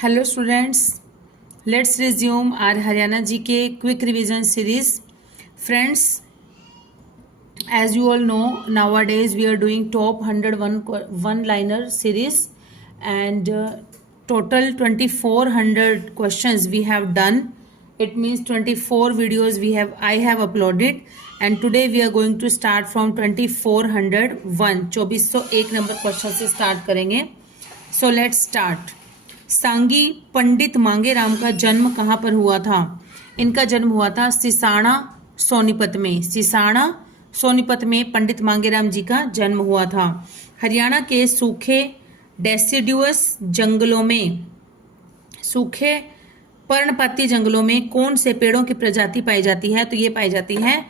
Hello students, let's resume our Haryana GK quick revision series. Friends, as you all know, nowadays we are doing top 101 one-liner series and total 2400 questions we have done. It means 24 videos I have uploaded, and today we are going to start from 2401 2401 number question से start करेंगे. So let's start. सांगी पंडित मांगेराम का जन्म कहाँ पर हुआ था? इनका जन्म हुआ था सिसाना सोनीपत में. सिसाना सोनीपत में पंडित मांगेराम जी का जन्म हुआ था. हरियाणा के सूखे डेसिडुअस जंगलों में, सूखे पर्णपाती जंगलों में कौन से पेड़ों की प्रजाति पाई जाती है? तो ये पाई जाती है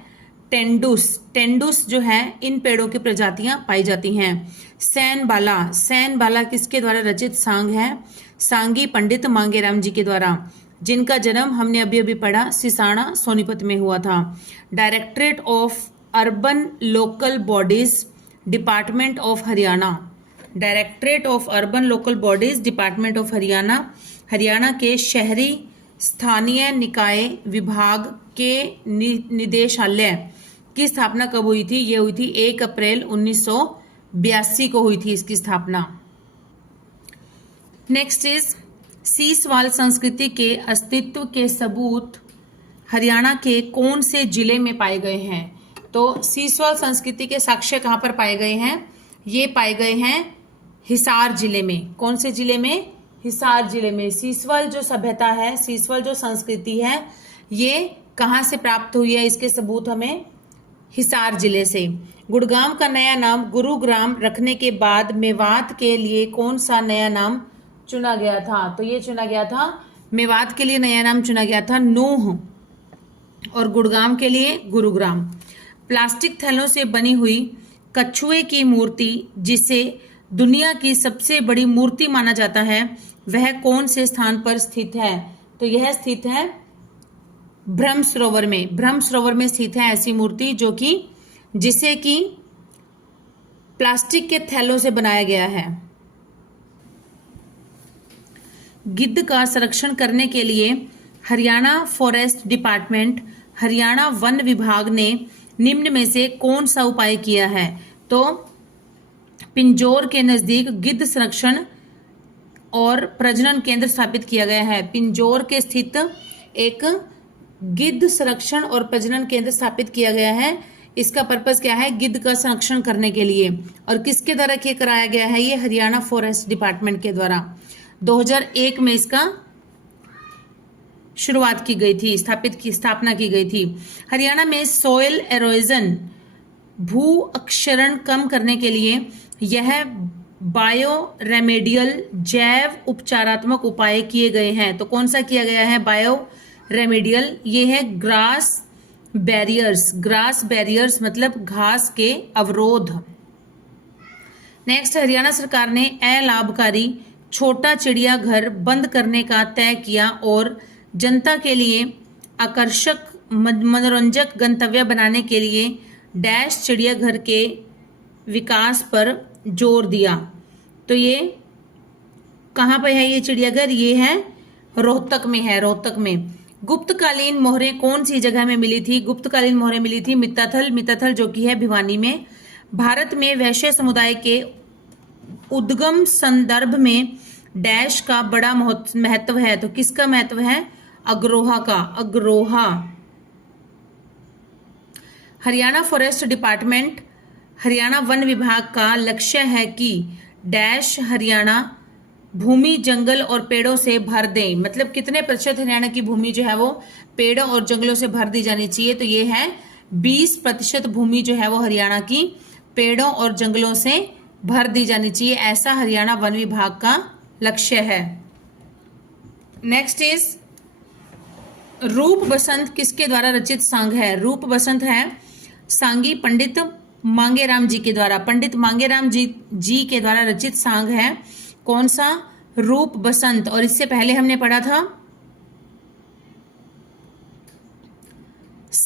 टेंडुस. टेंडुस जो है इन पेड़ों की प्रजातियां पाई जाती हैं. सैनबाला, सैनबाला किसके द्वारा रचित सांग है? सांगी पंडित मांगेराम जी के द्वारा, जिनका जन्म हमने अभी अभी पढ़ा सिसाना सोनीपत में हुआ था. Directorate of urban local bodies department of Haryana, directorate of urban local bodies department of Haryana, Haryana के शहरी स्थानीय निकाय विभाग के निदेशालय की स्थापना कब हुई थी? ये हुई थी 1 अप्रैल 1982 को हुई थी इसकी स्थापना. नेक्स्ट इज सीसवाल संस्कृति के अस्तित्व के सबूत हरियाणा के कौन से जिले में पाए गए हैं? तो सीसवाल संस्कृति के साक्ष्य कहाँ पर पाए गए हैं? ये पाए गए हैं हिसार जिले में. कौन से जिले में? हिसार जिले में. सीसवाल जो सभ्यता है, सीसवाल जो संस्कृति है, ये कहाँ से प्राप्त हुई है? इसके सबूत हमें हिसार जिले से. गुड़गांव का नया नाम गुरुग्राम रखने के बाद मेवात के लिए कौन सा नया नाम चुना गया था? तो ये चुना गया था, मेवात के लिए नया नाम चुना गया था नूह और गुड़गांव के लिए गुरुग्राम. प्लास्टिक थैलों से बनी हुई कछुए की मूर्ति, जिसे दुनिया की सबसे बड़ी मूर्ति माना जाता है, वह कौन से स्थान पर स्थित है? तो यह स्थित है ब्रह्म सरोवर में. ब्रह्म सरोवर में स्थित है ऐसी मूर्ति जिसे कि प्लास्टिक के थैलों से बनाया गया है. गिद्ध का संरक्षण करने के लिए Haryana forest department, Haryana one विभाग ने निम्न में से कौन सा उपाय किया है? तो पिंजौर के नजदीक गिद्ध संरक्षण और प्रजनन केंद्र स्थापित किया गया है. पिंजौर के स्थित एक गिद्ध संरक्षण और प्रजनन केंद्र स्थापित किया गया है. इसका पर्पस क्या है? गिद्ध का संरक्षण करने के लिए. और किसके द्वारा ये कराया गया है? ये हरियाणा फॉरेस्ट डिपार्टमेंट के द्वारा. 2001 में इसका शुरुआत की गई थी, स्थापना की गई थी. हरियाणा में सोयल एरोजन, भू अक्षरण कम करने के लिए यह बायो रेमेडियल जैव उपचारात्मक उपाय किए गए हैं. तो कौन सा किया गया है? Bio remedial. ये है ग्रास बैरियर्स. ग्रास बैरियर्स मतलब घास के अवरोध. नेक्स्ट, हरियाणा सरकार ने अलाभकारी छोटा चिड़ियाघर बंद करने का तय किया और जनता के लिए आकर्षक मनोरंजक गंतव्य बनाने के लिए डैश चिड़ियाघर के विकास पर जोर दिया. तो ये कहाँ पे है ये चिड़ियाघर? ये है रोहतक में है, रोहतक में. गुप्तकालीन मोहरें कौन सी जगह में मिली थी? गुप्तकालीन मोहरें मिली थी मित्ताथल, मित्ताथल जो कि है भिवानी में. भारत में वैश्य समुदाय के उद्गम संदर्भ में डैश का बड़ा महत्व है. तो किसका महत्व है? अग्रोहा का. Agroha. Haryana forest department, Haryana one विभाग का लक्ष्य है कि डैश हरियाणा भूमि जंगल और पेड़ों से भर दें. मतलब कितने प्रतिशत हरियाणा की भूमि जो है वो पेड़ों और जंगलों से भर दी जानी चाहिए? तो ये है 20% भूमि जो है वो हरियाणा की पेड़ों और जंगलों से भर दी जानी चाहिए. ऐसा हरियाणा वन विभाग का लक्ष्य है. नेक्स्ट इज रूप बसंत किसके द्वारा रचित सांग है? रूप बसंत है सांगी पंडित मांगेराम जी के द्वारा. पंडित मांगेराम जी के द्वारा रचित सांग है. कौन सा? रूप बसंत. और इससे पहले हमने पढ़ा था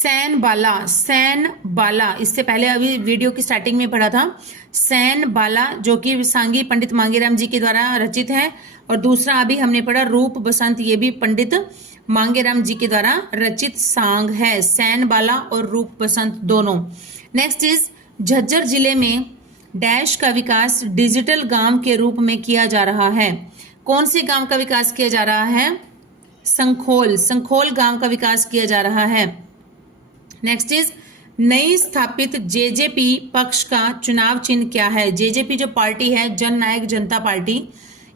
सैन बाला, इससे पहले अभी वीडियो की स्टार्टिंग में पढ़ा था। सैन बाला जो कि सांगी पंडित मांगेराम जी के द्वारा रचित है, और दूसरा अभी हमने पढ़ा रूप बसंत, ये भी पंडित मांगेराम जी के द्वारा रचित सांग है, सैन बाला और रूप बसंत दोनों। नेक्स्ट इज झज्जर जिले में डैश का विकास डिजिटल गांव के रूप में किया जा रहा है। कौन से गांव का विकास किया जा रहा है? संखोल गांव का विकास किया जा रहा है। नेक्स्ट इज नई स्थापित जेजेपी पक्ष का चुनाव चिन्ह क्या है? जेजेपी जो पार्टी है, जन नायक जनता पार्टी,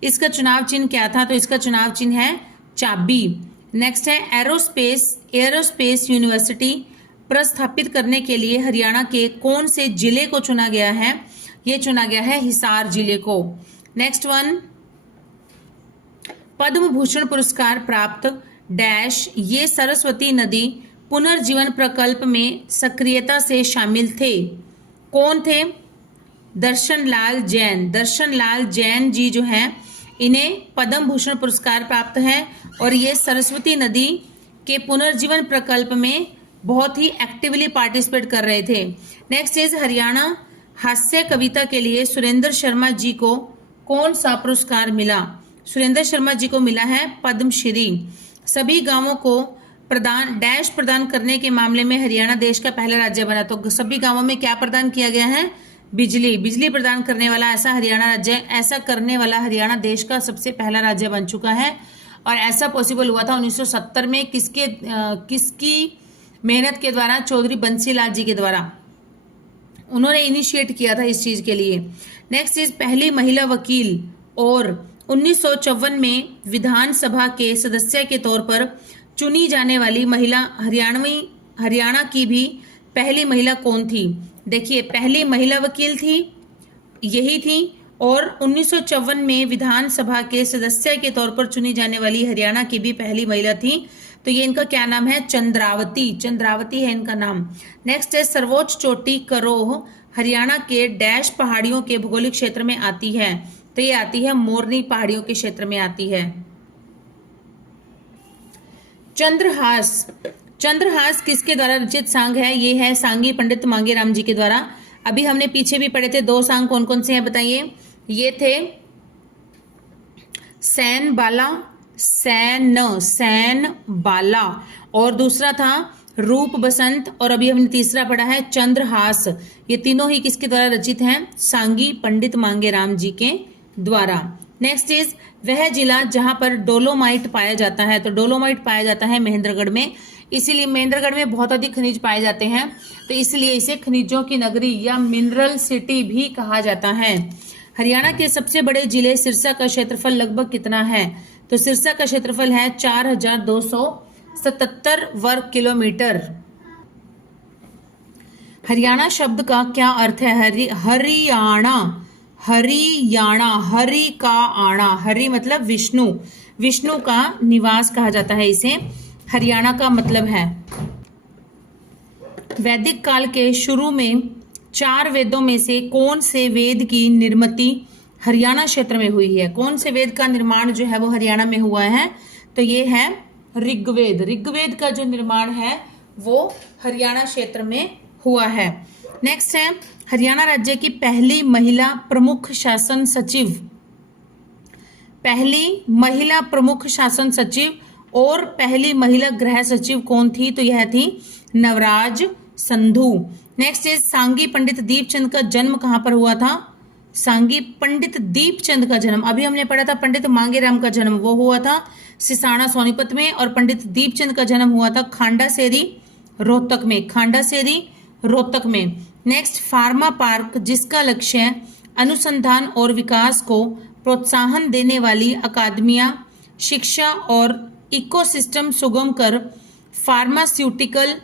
इसका चुनाव चिन्ह क्या था? तो इसका चुनाव चिन्ह है चाबी। नेक्स्ट है एरोस्पेस यूनिवर्सिटी प्रस्थापित करने के लिए हरियाणा के कौन से जिले को चुना गया है? ये चुना गया है हिसार जिले को। नेक्स्ट वन, पद्म भूषण पुरस्कार प्राप्त डैश ये सरस्वती नदी पुनर्जीवन प्रकल्प में सक्रियता से शामिल थे। कौन थे? दर्शन लाल जैन जी जो हैं, इन्हें पद्म भूषण पुरस्कार प्राप्त है, और ये सरस्वती नदी के पुनर्जीवन प्रकल्प में बहुत ही एक्टिवली पार्टिसिपेट कर रहे थे। नेक्स्ट इज हरियाणा हास्य कविता के लिए सुरेंद्र शर्मा जी को कौन सा पुरस्कार मिला? सुरेंद्र शर्मा जी को मिला है पद्मश्री। सभी गांवों को डैश प्रदान करने के मामले में हरियाणा देश का पहला राज्य बना। तो सभी गांवों में क्या प्रदान किया गया है? बिजली प्रदान करने वाला ऐसा करने वाला हरियाणा देश का सबसे पहला राज्य बन चुका है। और ऐसा पॉसिबल हुआ था 1970 में किसकी मेहनत के द्वारा? चौधरी बंसीलाल जी के द्वारा, उन्होंने इनिशिएट किया था इस चीज के लिए। नेक्स्ट इज पहली महिला वकील और 1954 में विधानसभा के सदस्य के तौर पर चुनी जाने वाली महिला हरियाणा की भी पहली महिला कौन थी? देखिए, पहली महिला वकील थी, यही थी, और 1954 में विधानसभा के सदस्य के तौर पर चुनी जाने वाली हरियाणा की भी पहली महिला थी। तो ये इनका क्या नाम है? चंद्रावती है इनका नाम। नेक्स्ट है सर्वोच्च चोटी करोह हरियाणा के डैश पहाड़ियों के भौगोलिक क्षेत्र में आती है? तो ये आती है मोरनी पहाड़ियों के क्षेत्र में आती है। चंद्रहास किसके द्वारा रचित सांग है? ये है सांगी पंडित मांगेराम जी के द्वारा। अभी हमने पीछे भी पढ़े थे, दो सांग कौन कौन से हैं बताइए? ये थे सैन बाला, और दूसरा था रूप बसंत, और अभी हमने तीसरा पढ़ा है चंद्रहास। ये तीनों ही किसके द्वारा रचित हैं? सांगी पंडित मांगेराम जी के द्वारा। नेक्स्ट इज वह जिला जहां पर डोलोमाइट पाया जाता है। तो डोलोमाइट पाया जाता है महेंद्रगढ़ में, इसीलिए महेंद्रगढ़ में बहुत अधिक खनिज पाए जाते हैं, तो इसलिए इसे खनिजों की नगरी या मिनरल सिटी भी कहा जाता है। हरियाणा के सबसे बड़े जिले सिरसा का क्षेत्रफल लगभग कितना है? तो सिरसा का क्षेत्रफल है 4277 वर्ग किलोमीटर। हरियाणा शब्द का क्या अर्थ है? हरियाणा, हरि का आना, हरि मतलब विष्णु का निवास कहा जाता है इसे, हरियाणा का मतलब है। वैदिक काल के शुरू में 4 वेदों में से कौन से वेद की निर्मिति हरियाणा क्षेत्र में हुई है? कौन से वेद का निर्माण जो है वो हरियाणा में हुआ है? तो ये है ऋग्वेद का जो निर्माण है वो हरियाणा क्षेत्र में हुआ है। नेक्स्ट है हरियाणा राज्य की पहली महिला प्रमुख शासन सचिव और पहली महिला गृह सचिव कौन थी? तो यह थी नवराज संधू। नेक्स्ट इज सांगी पंडित दीपचंद का जन्म कहां पर हुआ था? सांगी पंडित दीपचंद का जन्म, अभी हमने पढ़ा था पंडित मांगेराम का जन्म, वो हुआ था सिसाना सोनीपत में, और पंडित दीपचंद का जन्म हुआ था खांडासेरी रोहतक में। नेक्स्ट फार्मा पार्क जिसका लक्ष्य अनुसंधान और विकास को प्रोत्साहन देने वाली अकादमियां, शिक्षा और इकोसिस्टम सुगम कर फार्मास्यूटिकल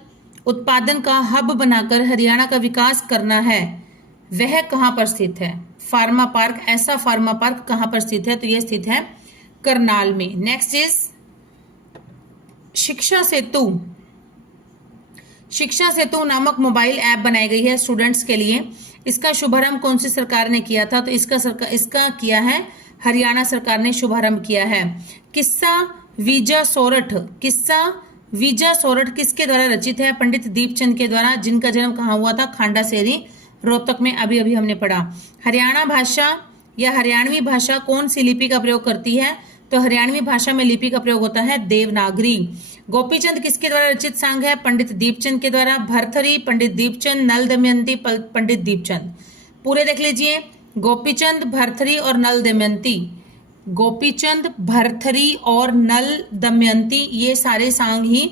उत्पादन का हब बनाकर हरियाणा का विकास करना है, वह कहां पर स्थित है? फार्मा पार्क, ऐसा फार्मा पार्क कहां पर स्थित है? तो यह स्थित है करनाल में। नेक्स्ट इज शिक्षा सेतु नामक मोबाइल ऐप बनाई गई है स्टूडेंट्स के लिए। इसका शुभारंभ कौन सी सरकार ने किया था? तो इसका किया है हरियाणा सरकार ने शुभारंभ किया है। किस्सा वीजा विजा सोरठ किसके द्वारा रचित है? पंडित दीपचंद के द्वारा, जिनका जन्म कहाँ हुआ था? खांडासेरी रोहतक में, अभी अभी हमने पढ़ा। हरियाणा भाषा या हरियाणवी भाषा कौन सी लिपि का प्रयोग करती है? तो हरियाणवी भाषा में लिपि का प्रयोग होता है देवनागरी। गोपीचंद किसके द्वारा रचित सांग है? पंडित दीपचंद के द्वारा। भरथरी पंडित दीपचंद, नल दमयंती पंडित दीपचंद। पूरे देख लीजिए, गोपीचंद, भरथरी और नल दमयंती। गोपीचंद, भरथरी और नल दमयंती ये सारे सांग ही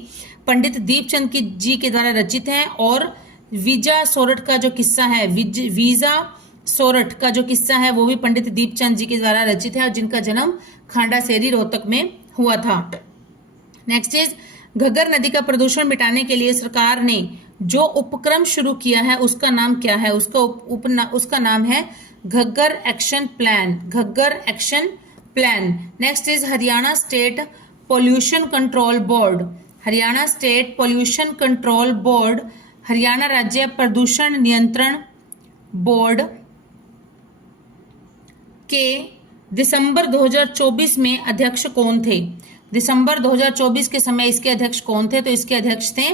पंडित दीपचंद जी के द्वारा रचित हैं। और विजा सोरठ का जो किस्सा है, वीजा सोरठ का जो किस्सा है वो भी पंडित दीपचंद जी के द्वारा रचित है, और जिनका जन्म खांडासेरी रोहतक में हुआ था। नेक्स्ट इज, घग्गर नदी का प्रदूषण मिटाने के लिए सरकार ने जो उपक्रम शुरू किया है उसका नाम क्या है? उसका नाम है Ghaggar action plan. Ghaggar action plan. Next is, Haryana state pollution control board. Haryana state pollution control board, Haryana राज्य प्रदूषण नियंत्रण बोर्ड के दिसंबर 2024 में अध्यक्ष कौन थे? दिसंबर 2024 के समय इसके अध्यक्ष कौन थे? तो इसके अध्यक्ष थे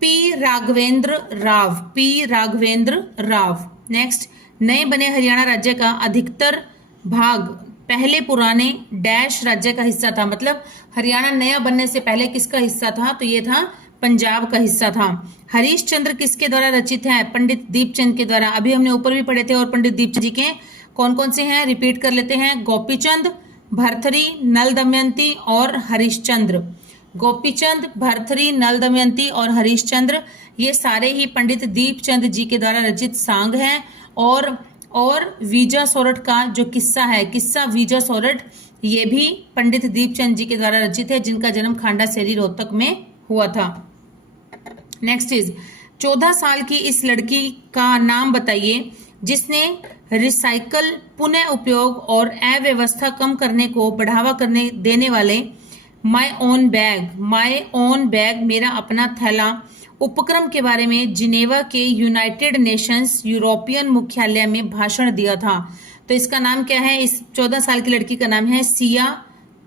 P Raghavendra Rao. P Raghavendra Rao. Next, नए बने हरियाणा राज्य का अधिकतर भाग पहले पुराने डैश राज्य का हिस्सा था। मतलब हरियाणा नया बनने से पहले किसका हिस्सा था? तो ये था पंजाब का हिस्सा था। हरिश्चंद्र किसके द्वारा रचित है? पंडित दीपचंद के द्वारा। अभी हमने ऊपर भी पढ़े थे। और पंडित दीपचंद जी के कौन कौन से हैं रिपीट कर लेते हैं। गोपीचंद, भरथरी, नल दमयंती और हरिश्चंद्र। गोपीचंद, भरथरी, नल दमयंती और हरिश्चंद्र ये सारे ही पंडित दीपचंद जी के द्वारा रचित सांग हैं। और वीजा सोरठ का जो किस्सा है, किस्सा वीजा सोरठ, ये भी पंडित दीपचंद जी के द्वारा रचित है, जिनका जन्म खांडासेरी रोहतक में हुआ था। नेक्स्ट इज, 14 साल की इस लड़की का नाम बताइए जिसने रिसाइकल, पुनः उपयोग और अव्यवस्था कम करने को बढ़ावा करने देने वाले माय ओन बैग मेरा अपना थैला उपक्रम के बारे में जिनेवा के यूनाइटेड नेशंस यूरोपियन मुख्यालय में भाषण दिया था। तो इसका नाम क्या है? इस 14 साल की लड़की का नाम है सिया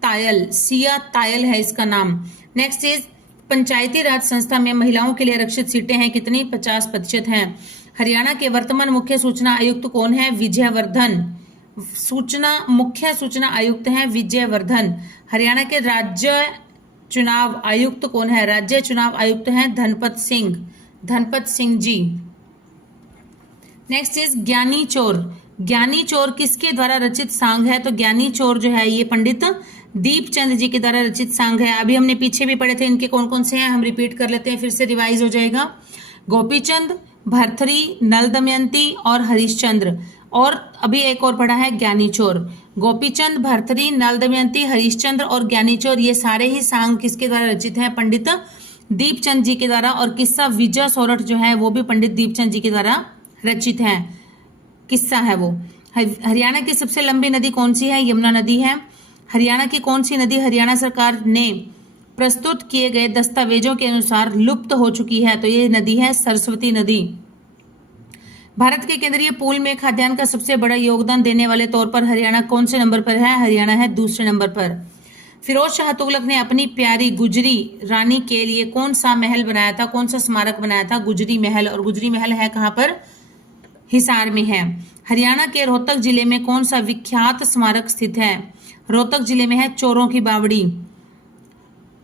तायल। सिया तायल है इसका नाम। नेक्स्ट इज, पंचायती राज संस्था में महिलाओं के लिए आरक्षित सीटें हैं कितनी? 50% हैं। हरियाणा के वर्तमान मुख्य सूचना आयुक्त कौन है? विजयवर्धन। मुख्य सूचना आयुक्त हैं विजयवर्धन। हरियाणा के राज्य चुनाव आयुक्त कौन है? राज्य चुनाव आयुक्त हैं धनपत सिंह जी। नेक्स्ट इज, ज्ञानी चोर। ज्ञानी चोर किसके द्वारा रचित सांग है? तो ज्ञानी चोर जो है ये पंडित दीपचंद जी के द्वारा रचित सांग है। अभी हमने पीछे भी पढ़े थे, इनके कौन कौन से हैं हम रिपीट कर लेते हैं, फिर से रिवाइज हो जाएगा। गोपीचंद, भरथरी, नल दमयंती और हरिश्चंद्र। और अभी एक और पढ़ा है ज्ञानी चोर। गोपीचंद, भरथरी, नल दमयंती, हरिश्चंद्र और ज्ञानी चोर ये सारे ही सांग किसके द्वारा रचित हैं? पंडित दीपचंद जी के द्वारा। और किस्सा विजा सोरठ जो है वो भी पंडित दीपचंद जी के द्वारा रचित है, किस्सा है वो। हरियाणा की सबसे लंबी नदी कौन सी है? यमुना नदी है। हरियाणा की कौन सी नदी हरियाणा सरकार ने प्रस्तुत किए गए दस्तावेजों के अनुसार लुप्त हो चुकी है? तो ये नदी है सरस्वती नदी। भारत के केंद्रीय पूल में खाद्यान्न का सबसे बड़ा योगदान देने वाले तौर पर हरियाणा कौन से नंबर पर है? हरियाणा है दूसरे नंबर पर। फिरोज शाह तुगलक ने अपनी प्यारी गुजरी रानी के लिए कौन सा महल बनाया था? कौन सा स्मारक बनाया था? गुजरी महल। और गुजरी महल है कहाँ पर? हिसार में है। हरियाणा के रोहतक जिले में कौन सा विख्यात स्मारक स्थित है? रोहतक जिले में है चोरों की बावड़ी।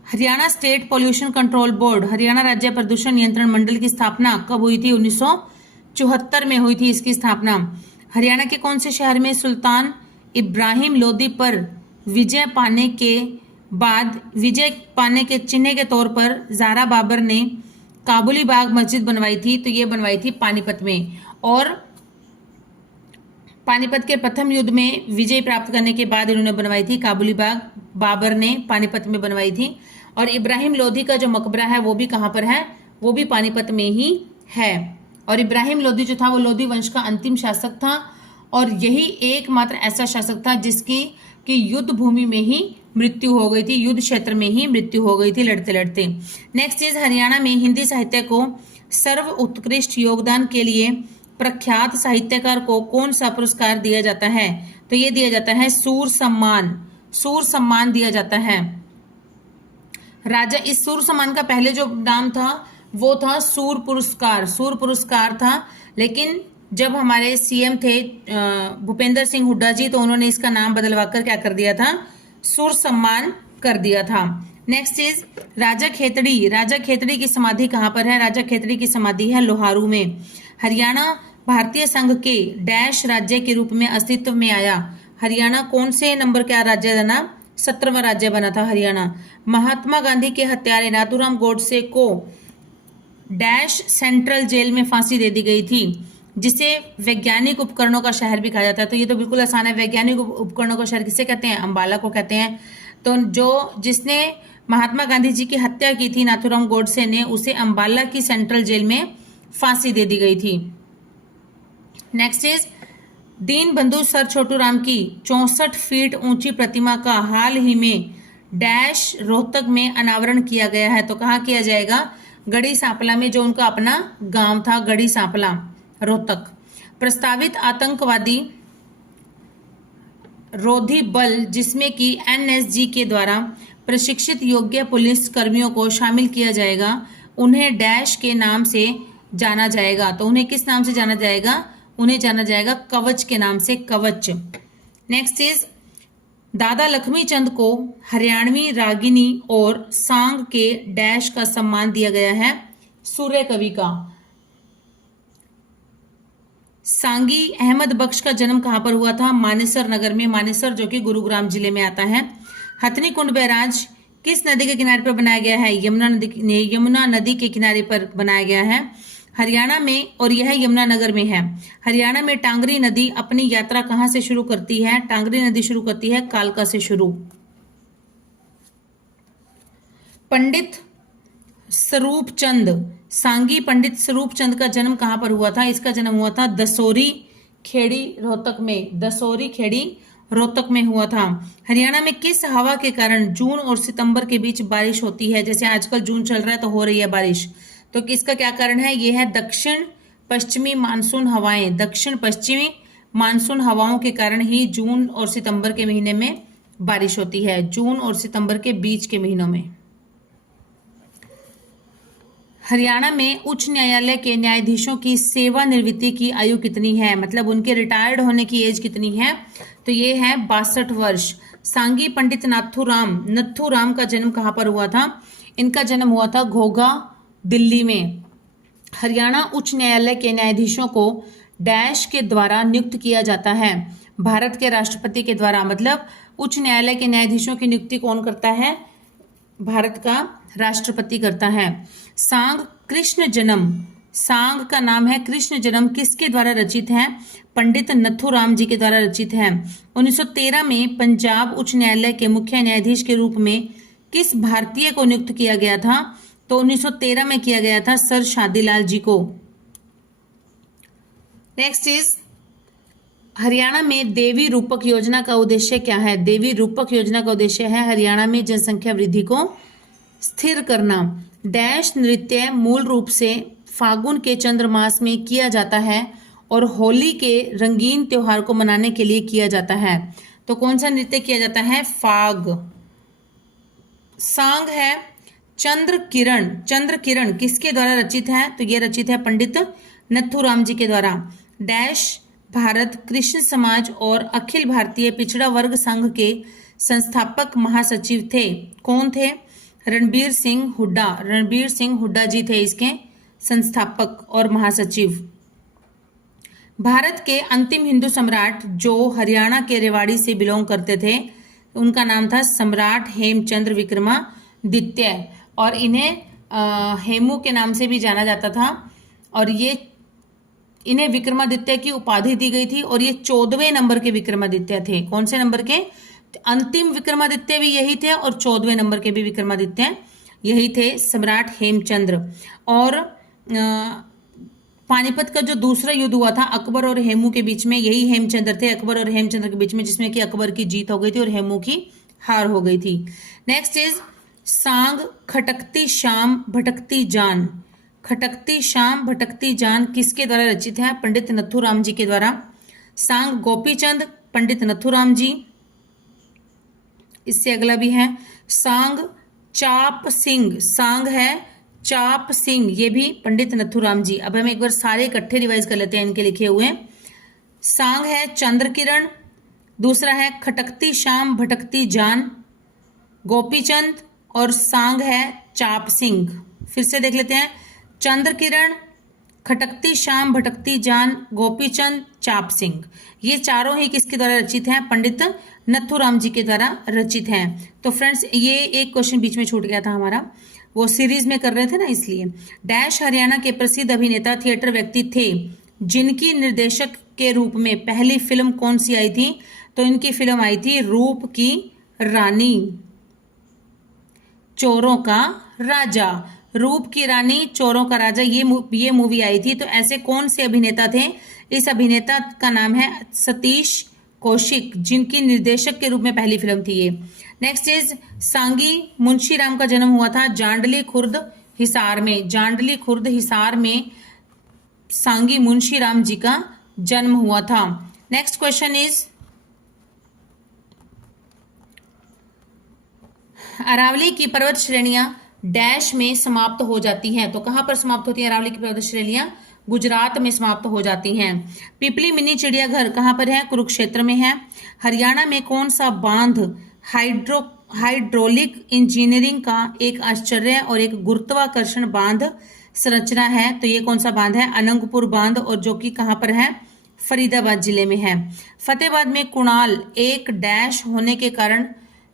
Haryana state pollution control board, Haryana राज्य प्रदूषण नियंत्रण मंडल की स्थापना कब हुई थी? 1974 में हुई थी इसकी स्थापना। हरियाणा के कौन से शहर में सुल्तान इब्राहिम लोदी पर विजय पाने के चिन्ह के तौर पर ज़ारा बाबर ने काबुली बाग मस्जिद बनवाई थी? तो ये बनवाई थी पानीपत में। और पानीपत के प्रथम युद्ध में विजय प्राप्त करने के बाद इन्होंने बनवाई थी काबुली बाग, बाबर ने पानीपत में बनवाई थी। और इब्राहिम लोदी का जो मकबरा है वो भी कहाँ पर है? वो भी पानीपत में ही है। और इब्राहिम लोदी जो था वो लोदी वंश का अंतिम शासक था, और यही एकमात्र ऐसा शासक था जिसकी कि युद्ध भूमि में ही मृत्यु हो गई थी, युद्ध क्षेत्र में ही मृत्यु हो गई थी लड़ते लड़ते। नेक्स्ट इज, हरियाणा में हिंदी साहित्य को सर्व उत्कृष्ट योगदान के लिए प्रख्यात साहित्यकार को कौन सा पुरस्कार दिया जाता है? तो ये दिया जाता है सूर सम्मान। सूर सम्मान दिया जाता है। राजा, इस सूर सम्मान का पहले जो नाम था वो था सूर पुरस्कार, सूर पुरस्कार था। लेकिन जब हमारे सीएम थे भूपेंद्र सिंह हुड्डा जी, तो उन्होंने इसका नाम बदलवा कर क्या कर दिया था, सूर सम्मान कर दिया था। नेक्स्ट इज राजा खेतड़ी। राजा खेतड़ी की समाधि कहाँ पर है? राजा खेतड़ी की समाधि है लोहारू में। हरियाणा भारतीय संघ के डैश राज्य के रूप में अस्तित्व में आया। हरियाणा कौन से नंबर का राज्य बना? 17वां राज्य बना था हरियाणा। महात्मा गांधी के हत्यारे नाथूराम गोडसे को डैश सेंट्रल जेल में फांसी दे दी गई थी, जिसे वैज्ञानिक उपकरणों का शहर भी कहा जाता है। तो ये तो बिल्कुल आसान है। वैज्ञानिक उपकरणों का शहर किसे कहते हैं? अंबाला को कहते हैं। तो जिसने महात्मा गांधी जी की हत्या की थी नाथूराम गोडसे ने, उसे अंबाला की सेंट्रल जेल में फांसी दे दी गई थी। नेक्स्ट इज दीन बंधु सर छोटू राम की 64 फीट ऊंची प्रतिमा का हाल ही में डैश रोहतक में अनावरण किया गया है। तो कहाँ किया जाएगा? गढ़ी सांपला में, जो उनका अपना गांव था, गढ़ी सांपला, रोहतक। प्रस्तावित आतंकवादी रोधी बल, जिसमें कि एनएसजी के द्वारा प्रशिक्षित योग्य पुलिस कर्मियों को शामिल किया जाएगा, उन्हें डैश के नाम से जाना जाएगा। तो उन्हें किस नाम से जाना जाएगा? उन्हें जाना जाएगा कवच के नाम से, कवच। नेक्स्ट इज दादा लक्ष्मी चंद को हरियाणवी रागिनी और सांग के डैश का सम्मान दिया गया है, सूर्य कवि का। सांगी अहमद बख्श का जन्म कहां पर हुआ था? मानेसर नगर में। मानेसर जो कि गुरुग्राम जिले में आता है। हथनी कुंड बैराज किस नदी के किनारे पर बनाया गया है? यमुना नदी के किनारे पर बनाया गया है हरियाणा में, और यह यमुनानगर में है। हरियाणा में टांगरी नदी अपनी यात्रा कहां से शुरू करती है? टांगरी नदी शुरू करती है कालका से शुरू। पंडित स्वरूप चंद, सांगी पंडित स्वरूप चंद का जन्म कहां पर हुआ था? इसका जन्म हुआ था दसोरी खेड़ी रोहतक में। दसोरी खेड़ी रोहतक में हुआ था। हरियाणा में किस हवा के कारण जून और सितंबर के बीच बारिश होती है? जैसे आजकल जून चल रहा है तो हो रही है बारिश, तो किसका क्या कारण है? यह है दक्षिण पश्चिमी मानसून हवाएं। दक्षिण पश्चिमी मानसून हवाओं के कारण ही जून और सितंबर के महीने में बारिश होती है, जून और सितंबर के बीच के महीनों में। हरियाणा में उच्च न्यायालय के न्यायाधीशों की सेवानिवृत्ति की आयु कितनी है? मतलब उनके रिटायर्ड होने की एज कितनी है? तो ये है 62 वर्ष। सांगी पंडित नथुराम का जन्म कहां पर हुआ था? इनका जन्म हुआ था घोघा, दिल्ली में। हरियाणा उच्च न्यायालय के न्यायाधीशों को डैश के द्वारा नियुक्त किया जाता है? भारत के राष्ट्रपति के द्वारा। मतलब उच्च न्यायालय के न्यायाधीशों की नियुक्ति कौन करता है? भारत का राष्ट्रपति करता है। सांग कृष्ण जन्म, सांग का नाम है कृष्ण जन्म, किसके द्वारा रचित है? पंडित नथुराम जी के द्वारा रचित है। 1913 में पंजाब उच्च न्यायालय के मुख्य न्यायाधीश के रूप में किस भारतीय को नियुक्त किया गया था? तो 1913 में किया गया था सर शादीलाल जी को। नेक्स्ट इज हरियाणा में देवी रूपक योजना का उद्देश्य क्या है? देवी रूपक योजना का उद्देश्य है हरियाणा में जनसंख्या वृद्धि को स्थिर करना। डैश नृत्य मूल रूप से फागुन के चंद्रमास में किया जाता है और होली के रंगीन त्योहार को मनाने के लिए किया जाता है। तो कौन सा नृत्य किया जाता है? फाग। सांग है चंद्र किरण। चंद्र किरण किसके द्वारा रचित है? तो यह रचित है पंडित नथुराम जी के द्वारा। डैश भारत कृष्ण समाज और अखिल भारतीय पिछड़ा वर्ग संघ के संस्थापक महासचिव थे। कौन थे? रणबीर सिंह हुड्डा। रणबीर सिंह हुड्डा जी थे इसके संस्थापक और महासचिव। भारत के अंतिम हिंदू सम्राट जो हरियाणा के रेवाड़ी से बिलोंग करते थे, उनका नाम था सम्राट हेमचंद्र विक्रमादित्य, और इन्हें हेमू के नाम से भी जाना जाता था। और ये इन्हें विक्रमादित्य की उपाधि दी गई थी, और ये 14वें नंबर के विक्रमादित्य थे। कौन से नंबर के? अंतिम विक्रमादित्य भी यही थे और 14वें नंबर के भी विक्रमादित्य यही थे, सम्राट हेमचंद्र। और पानीपत का जो दूसरा युद्ध हुआ था अकबर और हेमू के बीच में, यही हेमचंद्र थे, अकबर और हेमचंद्र के बीच में, जिसमें कि अकबर की जीत हो गई थी और हेमू की हार हो गई थी। नेक्स्ट इज सांग खटकती शाम भटकती जान। खटकती शाम भटकती जान किसके द्वारा रचित है? पंडित नथुराम जी के द्वारा। सांग गोपीचंद पंडित नथुराम जी। इससे अगला भी है सांग चाप सिंह, सांग है चाप सिंह, ये भी पंडित नथुराम जी। अब हम एक बार सारे इकट्ठे रिवाइज कर लेते हैं इनके लिखे हुए। सांग है चंद्र किरण, दूसरा है खटकती शाम भटकती जान, गोपीचंद, और सांग है चाप सिंह। फिर से देख लेते हैं, चंद्र किरण, खटकती शाम भटकती जान, गोपीचंद, चाप सिंह। ये चारों ही किसके द्वारा रचित हैं? पंडित नथुराम जी के द्वारा रचित हैं। तो फ्रेंड्स ये एक क्वेश्चन बीच में छूट गया था हमारा, वो सीरीज में कर रहे थे ना इसलिए। डैश हरियाणा के प्रसिद्ध अभिनेता थिएटर व्यक्ति थे जिनकी निर्देशक के रूप में पहली फिल्म कौन सी आई थी? तो इनकी फिल्म आई थी रूप की रानी, चोरों का राजा। रूप की रानी, चोरों का राजा, ये मूवी आई थी। तो ऐसे कौन से अभिनेता थे? इस अभिनेता का नाम है सतीश कौशिक, जिनकी निर्देशक के रूप में पहली फिल्म थी ये। नेक्स्ट इज सांगी मुंशीराम का जन्म हुआ था जांडली खुर्द हिसार में। जांडली खुर्द हिसार में सांगी मुंशीराम जी का जन्म हुआ था। नेक्स्ट क्वेश्चन इज अरावली की पर्वत श्रेणियां डैश में समाप्त हो जाती हैं। तो कहां पर समाप्त होती है अरावली की पर्वत श्रेणियां? गुजरात में समाप्त हो जाती हैं। पिपली मिनी चिड़ियाघर कहां पर है? कुरुक्षेत्र में है। हरियाणा में कौन सा बांध हाइड्रोलिक इंजीनियरिंग का एक आश्चर्य और एक गुरुत्वाकर्षण बांध संरचना है? तो ये कौन सा बांध है? अनंगपुर बांध, और जो कि कहां पर है? फरीदाबाद जिले में है। फतेहाबाद में कुणाल एक डैश होने के कारण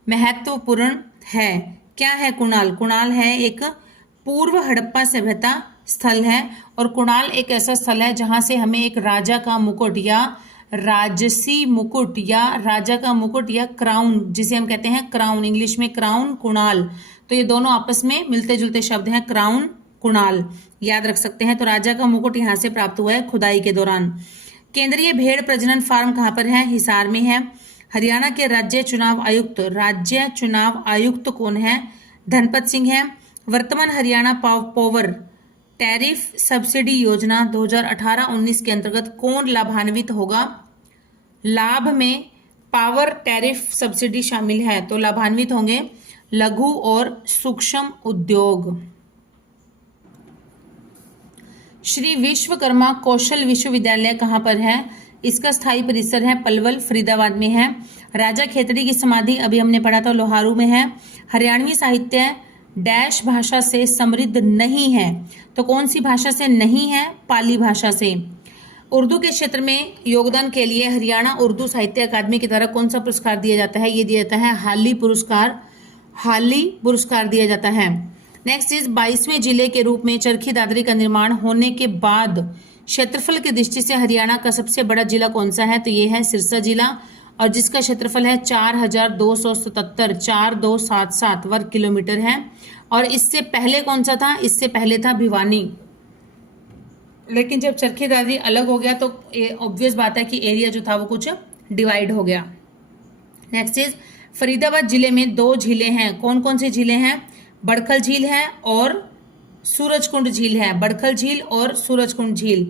महत्वपूर्ण है। क्या है कुणाल? कुणाल है एक पूर्व हड़प्पा सभ्यता स्थल है, और कुणाल एक ऐसा स्थल है जहां से हमें एक राजा का मुकुट या राजसी मुकुट या राजा का मुकुट या क्राउन, जिसे हम कहते हैं क्राउन, इंग्लिश में क्राउन, कुणाल। तो ये दोनों आपस में मिलते जुलते शब्द हैं, क्राउन कुणाल, याद रख सकते हैं। तो राजा का मुकुट यहां से प्राप्त हुआ है खुदाई के दौरान। केंद्रीय भेड़ प्रजनन फार्म कहां पर है? हिसार में है। हरियाणा के राज्य चुनाव आयुक्त कौन है? धनपत सिंह है। वर्तमान हरियाणा पावर टैरिफ सब्सिडी योजना 2018-19 के अंतर्गत कौन लाभान्वित होगा? लाभ में पावर टैरिफ सब्सिडी शामिल है, तो लाभान्वित होंगे लघु और सूक्ष्म उद्योग। श्री विश्वकर्मा कौशल विश्वविद्यालय कहां पर है? इसका स्थायी परिसर है पलवल, फरीदाबाद में है। राजा खेतड़ी की समाधि अभी हमने पढ़ा था लोहारू में है। हरियाणवी साहित्य डैश भाषा से समृद्ध नहीं है, तो कौन सी भाषा से नहीं है? पाली भाषा से। उर्दू के क्षेत्र में योगदान के लिए हरियाणा उर्दू साहित्य अकादमी के द्वारा कौन सा पुरस्कार दिया जाता है? ये दिया जाता है हाली पुरस्कार, हाली पुरस्कार दिया जाता है। नेक्स्ट इज 22वें जिले के रूप में चरखी दादरी का निर्माण होने के बाद क्षेत्रफल की दृष्टि से हरियाणा का सबसे बड़ा जिला कौन सा है? तो ये है सिरसा जिला, और जिसका क्षेत्रफल है 4277 वर्ग किलोमीटर है। और इससे पहले कौन सा था? इससे पहले था भिवानी, लेकिन जब चरखी दादरी अलग हो गया तो ऑब्वियस बात है कि एरिया जो था वो कुछ डिवाइड हो गया। नेक्स्ट इज फरीदाबाद जिले में 2 झीलें हैं। कौन कौन सी झीलें हैं? बड़खल झील है और सूरजकुंड झील है। बड़खल झील और सूरजकुंड झील।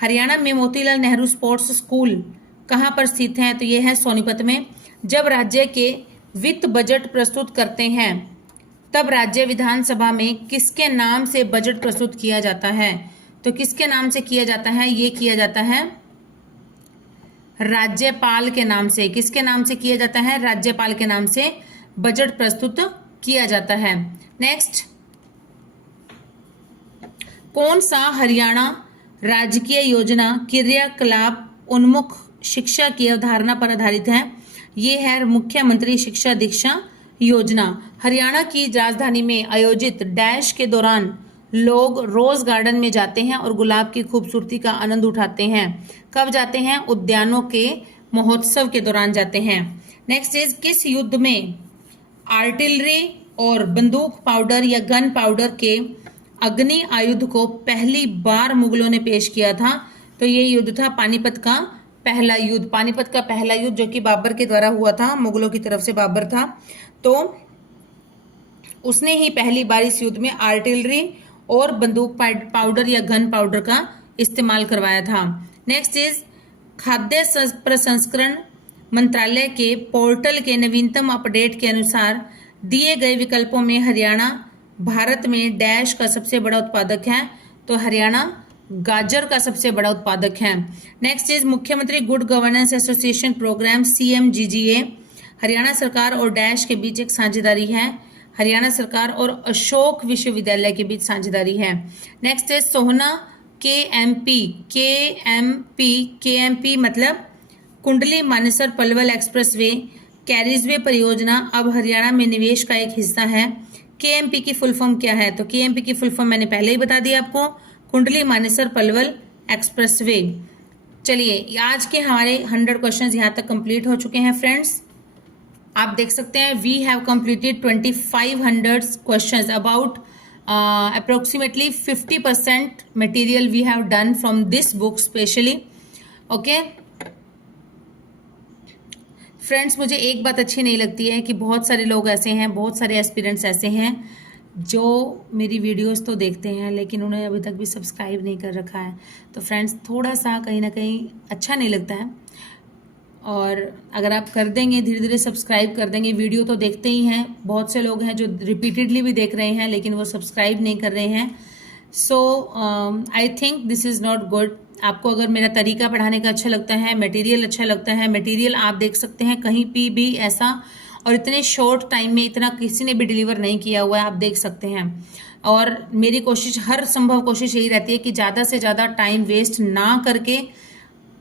हरियाणा में मोतीलाल नेहरू स्पोर्ट्स स्कूल कहाँ पर स्थित है? तो ये है सोनीपत में। जब राज्य के वित्त बजट प्रस्तुत करते हैं तब राज्य विधानसभा में किसके नाम से बजट प्रस्तुत किया जाता है? तो किसके नाम से किया जाता है? ये किया जाता है राज्यपाल के नाम से। किसके नाम से किया जाता है? राज्यपाल के नाम से बजट प्रस्तुत किया जाता है। नेक्स्ट, कौन सा हरियाणा राजकीय योजना क्रियाकलाप उन्मुख शिक्षा की अवधारणा पर आधारित है? ये है मुख्यमंत्री शिक्षा दीक्षा योजना। हरियाणा की राजधानी में आयोजित डैश के दौरान लोग रोज गार्डन में जाते हैं और गुलाब की खूबसूरती का आनंद उठाते हैं। कब जाते हैं? उद्यानों के महोत्सव के दौरान जाते हैं। नेक्स्ट इज किस युद्ध में आर्टिलरी और बंदूक पाउडर या गन पाउडर के अग्नि आयुध को पहली बार मुगलों ने पेश किया था? तो ये युद्ध था पानीपत का पहला युद्ध। पानीपत का पहला युद्ध जो कि बाबर के द्वारा हुआ था, मुगलों की तरफ से बाबर था, तो उसने ही पहली बार इस युद्ध में आर्टिलरी और बंदूक पाउडर या गन पाउडर का इस्तेमाल करवाया था। नेक्स्ट इज खाद्य प्रसंस्करण मंत्रालय के पोर्टल के नवीनतम अपडेट के अनुसार दिए गए विकल्पों में हरियाणा भारत में डैश का सबसे बड़ा उत्पादक है, तो हरियाणा गाजर का सबसे बड़ा उत्पादक है। नेक्स्ट इज मुख्यमंत्री good governance association program CMGGA Haryana सरकार और डैश के बीच एक साझेदारी है, हरियाणा सरकार और अशोक विश्वविद्यालय के बीच साझेदारी है। नेक्स्ट इज सोहना KMP मतलब कुंडली मानेसर पलवल एक्सप्रेसवे कैरिजवे परियोजना अब हरियाणा में निवेश का एक हिस्सा है। KMP की फुल फॉर्म क्या है? तो KMP की फुल फॉर्म मैंने पहले ही बता दिया आपको, कुंडली मानेसर पलवल एक्सप्रेसवे। चलिए आज के हमारे 100 क्वेश्चंस यहाँ तक कंप्लीट हो चुके हैं फ्रेंड्स। आप देख सकते हैं we have completed 2500 questions about approximately 50% material we have done from this book specially. Okay friends, मुझे एक बात अच्छी नहीं लगती है कि बहुत सारे लोग ऐसे हैं, बहुत सारे एस्पिरेंट्स ऐसे हैं जो मेरी वीडियोस तो देखते हैं लेकिन उन्होंने अभी तक भी सब्सक्राइब नहीं कर रखा है। तो फ्रेंड्स थोड़ा सा कहीं ना कहीं अच्छा नहीं लगता है, और अगर आप कर देंगे, धीरे धीरे सब्सक्राइब कर देंगे, वीडियो तो देखते ही हैं, बहुत से लोग हैं जो रिपीटेडली भी देख रहे हैं लेकिन वो सब्सक्राइब नहीं कर रहे हैं। So I think this is not good. आपको अगर मेरा तरीका पढ़ाने का अच्छा लगता है, मटेरियल अच्छा लगता है, मटेरियल आप देख सकते हैं कहीं भी ऐसा और इतने शॉर्ट टाइम में इतना किसी ने भी डिलीवर नहीं किया हुआ है, आप देख सकते हैं। और मेरी कोशिश, हर संभव कोशिश यही रहती है कि ज़्यादा से ज़्यादा टाइम वेस्ट ना करके,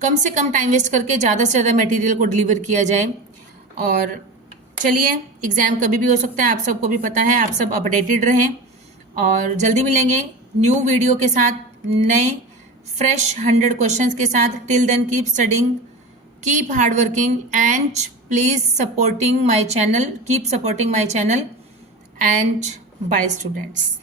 कम से कम टाइम वेस्ट करके ज़्यादा से ज़्यादा मटेरियल को डिलीवर किया जाए। और चलिए, एग्ज़ाम कभी भी हो सकता है, आप सबको भी पता है, आप सब अपडेटेड रहें और जल्दी मिलेंगे न्यू वीडियो के साथ, नए फ्रेश 100 क्वेश्चंस के साथ। Till then keep studying, keep hard working and please supporting my channel, keep supporting my channel and bye students.